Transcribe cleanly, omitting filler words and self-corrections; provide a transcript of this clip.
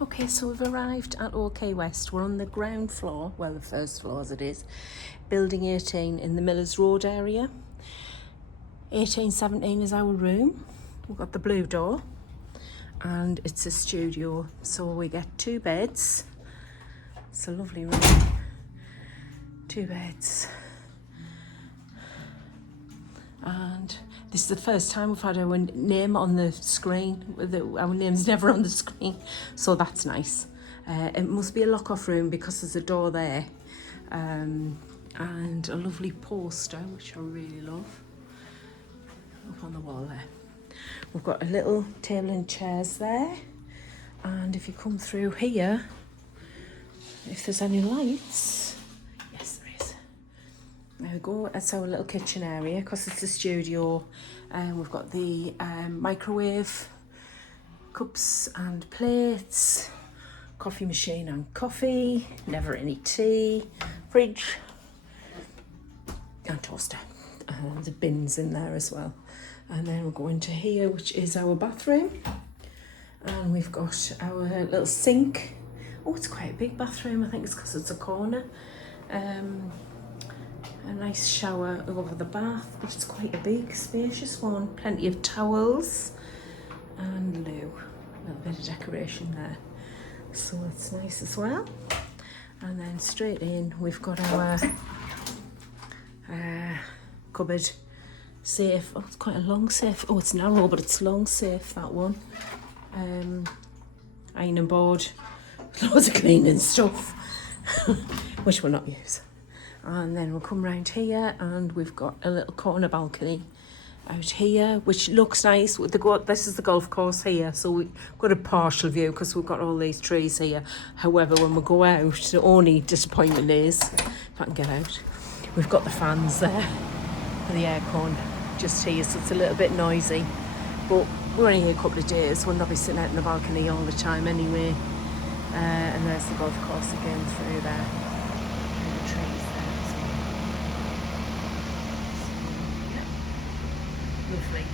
Okay, so we've arrived at OK West. We're on the ground floor, well, the first floor as it is, building 18 in the Millers Road area. 1817 is our room. We've got the blue door and it's a studio. So we get 2 beds. It's a lovely room. 2 beds. And this is the first time we've had our name on the screen. Our name's never on the screen, so that's nice. It must be a lock-off room because there's a door there. And a lovely poster, which I really love, up on the wall there. We've got a little table and chairs there. And if you come through here, if there's any lights, yes there is. There we go, that's our little kitchen area because it's a studio. We've got the microwave, cups and plates, coffee machine and coffee, never any tea, fridge and toaster. The bins in there as well. And then we'll go into here, which is our bathroom. And we've got our little sink. Oh, it's quite a big bathroom. I think it's because it's a corner. A nice shower over the bath, but it's quite a big, spacious one. Plenty of towels and loo. A little bit of decoration there. So it's nice as well. And then straight in, we've got our cupboard safe. Oh, it's quite a long safe. Oh, it's narrow, but it's long safe, that one. Ironing board, loads of cleaning stuff, which we'll not use. And then we'll come round here and we've got a little corner balcony out here, which looks nice. With this is the golf course here, so we've got a partial view because we've got all these trees here. However, when we go out, the only disappointment is, if I can get out, we've got the fans there for the aircon just here, so it's a little bit noisy. But we're only here a couple of days, we'll not be sitting out in the balcony all the time anyway. And there's the golf course again through there. And the trees there as well. So, yeah. Lovely.